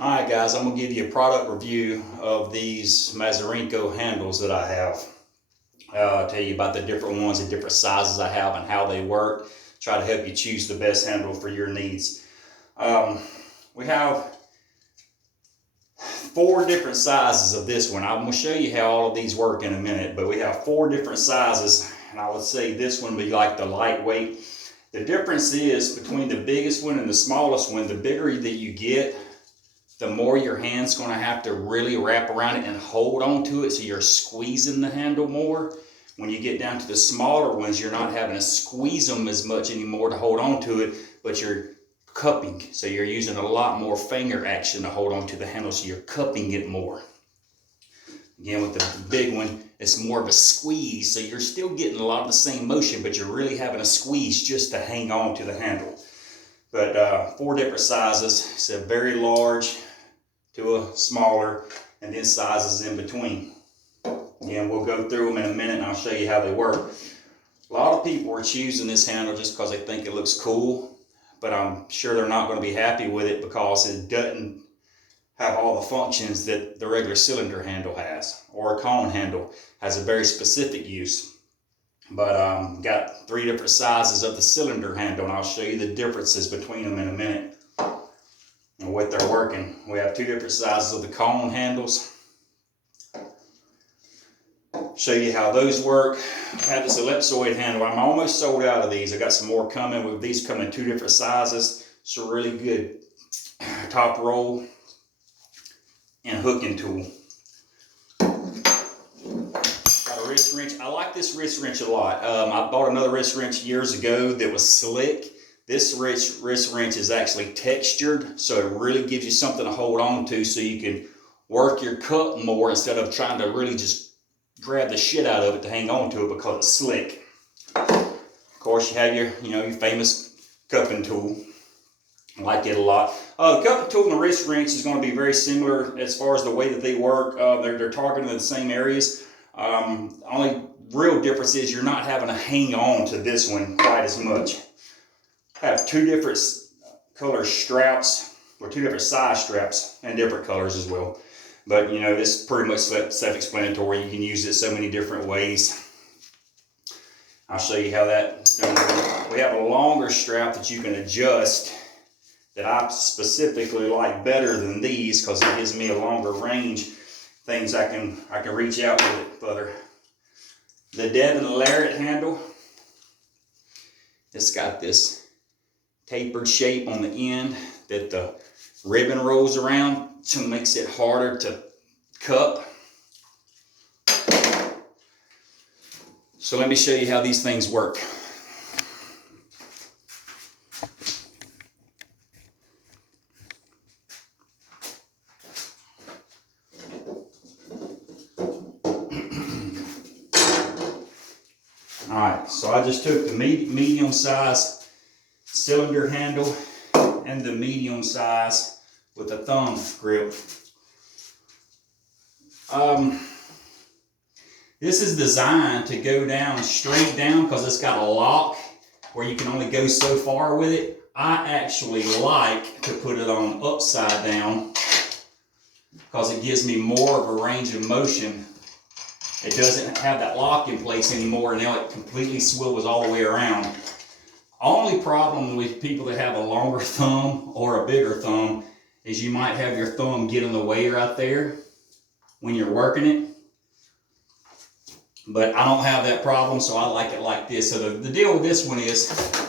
Alright guys, I'm going to give you a product review of these Mazurenko handles that I have. I'll tell you about the different ones and different sizes I have and how they work. Try to help you choose the best handle for your needs. We have 4 different sizes of this one. I'm going to show you how all of these work in a minute, but we have 4 different sizes, and I would say this one would be like the lightweight. The difference is between the biggest one and the smallest one, the bigger that you get, the more your hand's going to have to really wrap around it and hold on to it, so you're squeezing the handle more. When you get down to the smaller ones, you're not having to squeeze them as much anymore to hold on to it, but you're cupping. So you're using a lot more finger action to hold on to the handle, so you're cupping it more. Again, with the big one, it's more of a squeeze, so you're still getting a lot of the same motion, but you're really having a squeeze just to hang on to the handle. But 4 different sizes. It's a very large to a smaller, and then sizes in between. Again, we'll go through them in a minute and I'll show you how they work. A lot of people are choosing this handle just because they think it looks cool, but I'm sure they're not going to be happy with it because it doesn't have all the functions that the regular cylinder handle has, or a cone handle has a very specific use. But got 3 different sizes of the cylinder handle, and I'll show you the differences between them in a minute and what they're working. We have 2 different sizes of the cone handles. Show you how those work. I have this ellipsoid handle. I'm almost sold out of these. I got some more coming. With these coming in 2 different sizes. It's a really good top roll and hooking tool. Got a wrist wrench. I like this wrist wrench a lot. I bought another wrist wrench years ago that was slick. This wrist wrench is actually textured, so it really gives you something to hold on to, so you can work your cup more instead of trying to really just grab the shit out of it to hang on to it because it's slick. Of course, you have your famous cupping tool. I like it a lot. The cupping tool and the wrist wrench is going to be very similar as far as the way that they work. They're targeting the same areas. Only real difference is you're not having to hang on to this one quite as much. I have 2 different color straps, or 2 different size straps, and different colors as well. But this is pretty much self-explanatory. You can use it so many different ways. I'll show you how that's done. We have a longer strap that you can adjust that I specifically like better than these because it gives me a longer range. Things I can reach out with it further. The Devon Lariat handle. It's got this tapered shape on the end that the ribbon rolls around, so it makes it harder to cup. So let me show you how these things work. Alright, so I just took the medium size cylinder handle and the medium size with a thumb grip. This is designed to go down straight down because it's got a lock where you can only go so far with it. I actually like to put it on upside down because it gives me more of a range of motion. It doesn't have that lock in place anymore, and now it completely swivels all the way around. Only problem with people that have a longer thumb or a bigger thumb is you might have your thumb get in the way right there when you're working it. But I don't have that problem, so I like it like this. So the deal with this one is,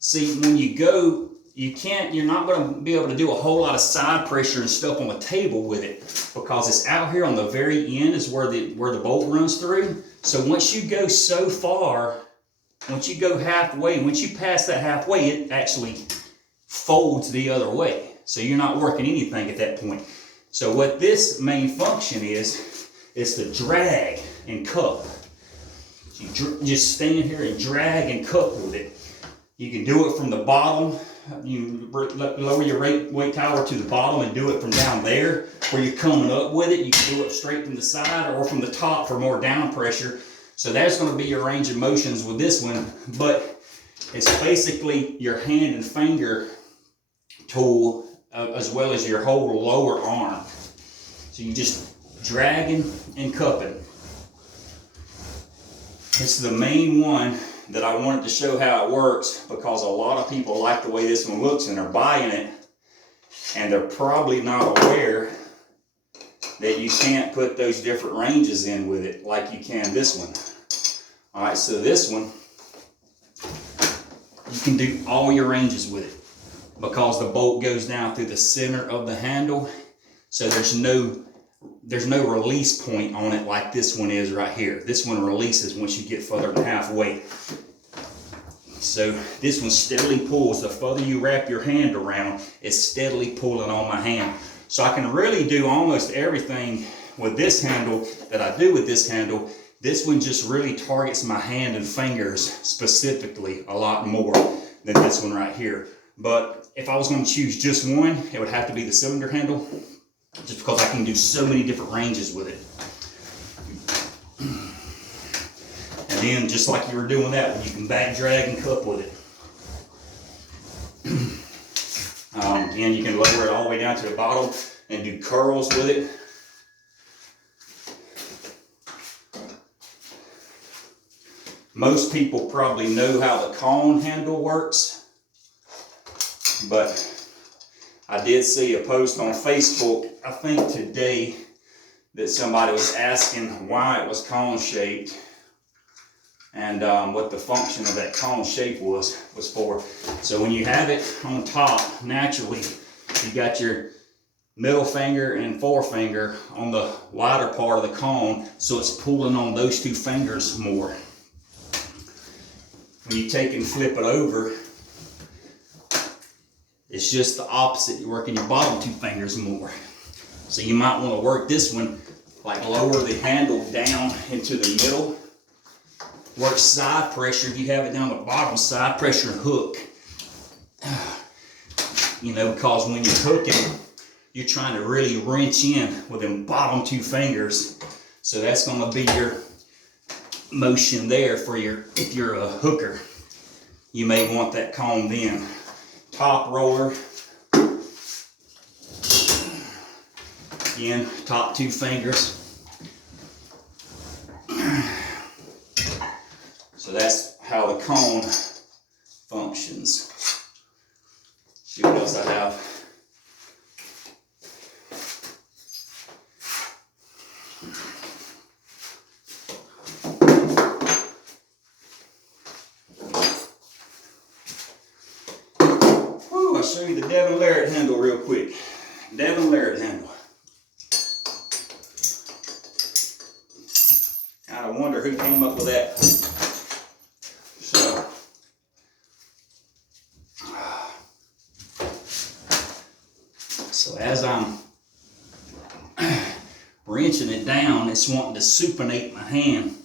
see, when you go, you're not going to be able to do a whole lot of side pressure and stuff on the table with it because it's out here on the very end is where the bolt runs through. So once you go so far, once you go halfway, once you pass that halfway, it actually folds the other way. So you're not working anything at that point. So what this main function is to drag and cup. So you just stand here and drag and cup with it. You can do it from the bottom. You lower your weight tower to the bottom and do it from down there where you're coming up with it. You can do it straight from the side or from the top for more down pressure. So that's going to be your range of motions with this one, but it's basically your hand and finger tool as well as your whole lower arm. So you just dragging and cupping. This is the main one that I wanted to show how it works, because a lot of people like the way this one looks and they're buying it, and they're probably not aware that you can't put those different ranges in with it like you can this one. All right, so this one, you can do all your ranges with it because the bolt goes down through the center of the handle, so there's no release point on it like this one is right here. This one releases once you get further than halfway. So this one steadily pulls. The further you wrap your hand around, it's steadily pulling on my hand. So I can really do almost everything with this handle that I do with this handle. This one just really targets my hand and fingers specifically a lot more than this one right here. But if I was going to choose just one, it would have to be the cylinder handle, just because I can do so many different ranges with it. And then, just like you were doing that one, you can back drag and cup with it. Again, you can lower it all the way down to the bottom and do curls with it. Most people probably know how the cone handle works, but I did see a post on Facebook, I think today, that somebody was asking why it was cone shaped and what the function of that cone shape was for. So when you have it on top, naturally, you got your middle finger and forefinger on the wider part of the cone, so it's pulling on those two fingers more. When you take and flip it over, it's just the opposite. You're working your bottom two fingers more. So you might want to work this one, like lower the handle down into the middle. Work side pressure. If you have it down the bottom, side pressure and hook. You know, because when you're hooking, you're trying to really wrench in with them bottom two fingers. So that's going to be your motion there for if you're a hooker. You may want that cone then. Top roller. Again, top two fingers. So that's how the cone functions. See what else I have. I'll show you the Devin Larratt handle real quick. Devin Larratt handle. I wonder who came up with that. So as I'm wrenching it down, it's wanting to supinate my hand.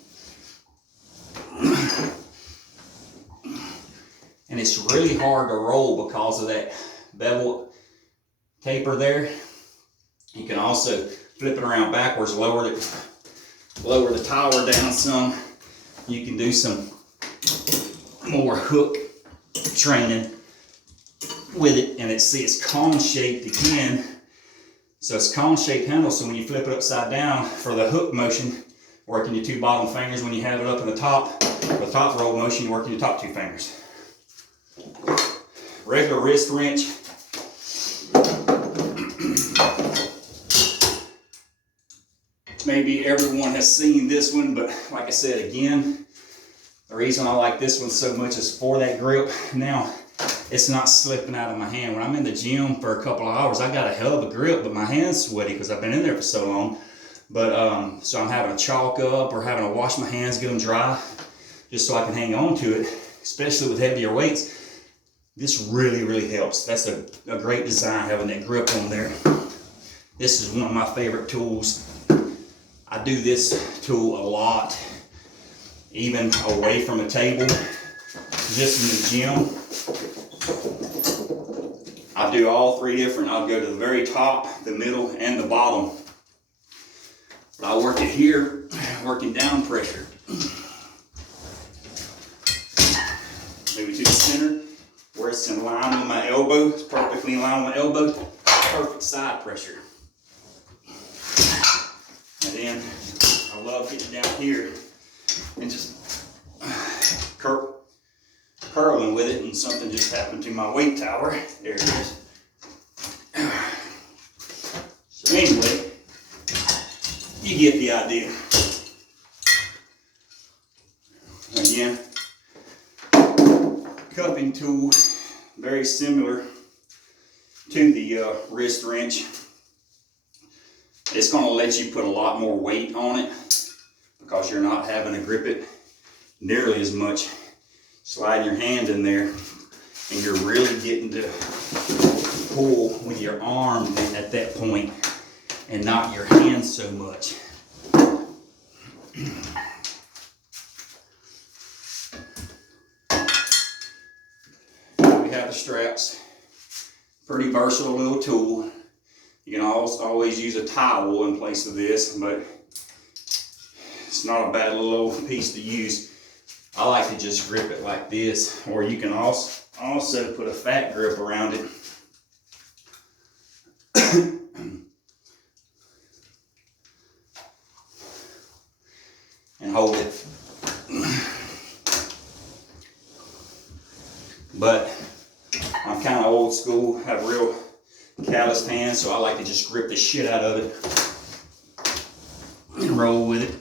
And it's really hard to roll because of that bevel taper there. You can also flip it around backwards, lower the tower down some. You can do some more hook training with it, and it's cone shaped again. So it's cone shaped handle, so when you flip it upside down for the hook motion, working your two bottom fingers. When you have it up in the top, for the top roll motion, you're working your top two fingers. Regular wrist wrench. Maybe everyone has seen this one, but like I said again, the reason I like this one so much is for that grip. Now, it's not slipping out of my hand. When I'm in the gym for a couple of hours, I got a hell of a grip, but my hand's sweaty because I've been in there for so long. But so I'm having to chalk up or having to wash my hands, get them dry, just so I can hang on to it, especially with heavier weights. This really, really helps. That's a great design, having that grip on there. This is one of my favorite tools. I do this tool a lot, even away from a table. Just in the gym, I do all three different. I'll go to the very top, the middle, and the bottom. But I work it here, working down pressure. Maybe to the center, where it's in line with my elbow. It's perfectly in line with my elbow. perfect side pressure. And then I love getting down here and just curling with it, and something just happened to my weight tower. There it is. So anyway, you get the idea. Again, cupping tool, very similar to the wrist wrench. It's going to let you put a lot more weight on it because you're not having to grip it nearly as much. Slide your hand in there and you're really getting to pull with your arm at that point and not your hand so much. We have the straps. Pretty versatile little tool. You can always use a towel in place of this, but it's not a bad little piece to use. I like to just grip it like this, or you can also put a fat grip around it. And hold it. But I'm kind of old school, have real calloused hands, so I like to just grip the shit out of it and roll with it.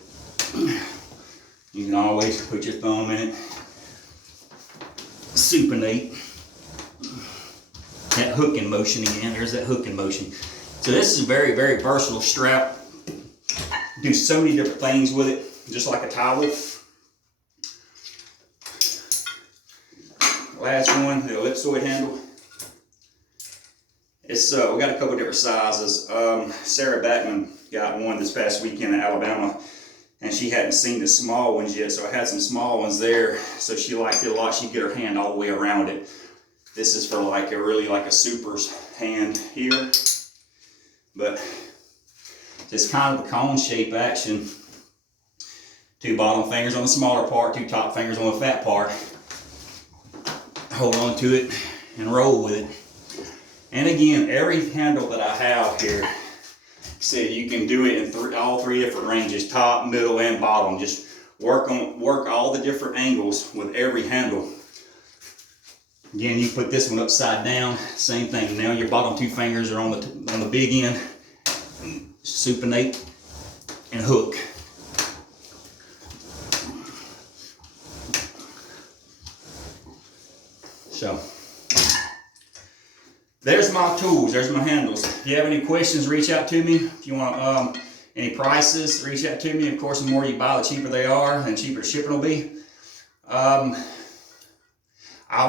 You can always put your thumb in it. Supinate. That hooking motion again, there's that hooking motion. So this is a very, very versatile strap. Do so many different things with it, just like a towel. Last one, the ellipsoid handle. It's we got a couple different sizes. Sarah Backman got one this past weekend in Alabama, and she hadn't seen the small ones yet, so I had some small ones there. So she liked it a lot. She could get her hand all the way around it. This is for like a super's hand here, but just kind of the cone shape action. 2 bottom fingers on the smaller part, 2 top fingers on the fat part. Hold on to it and roll with it. And again, every handle that I have here, said you can do it in all 3 different ranges, top, middle, and bottom. Just work all the different angles with every handle. Again, you put this one upside down, same thing. Now your bottom 2 fingers are on the big end. Supinate and hook. So there's my tools, there's my handles. If you have any questions, reach out to me. If you want any prices, reach out to me. Of course, the more you buy, the cheaper they are, and the cheaper the shipping will be. I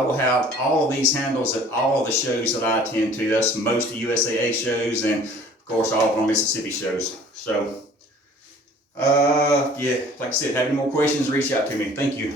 will have all of these handles at all of the shows that I attend to. That's most of USAA shows, and of course all of our Mississippi shows. So, yeah, like I said, have any more questions, reach out to me. Thank you.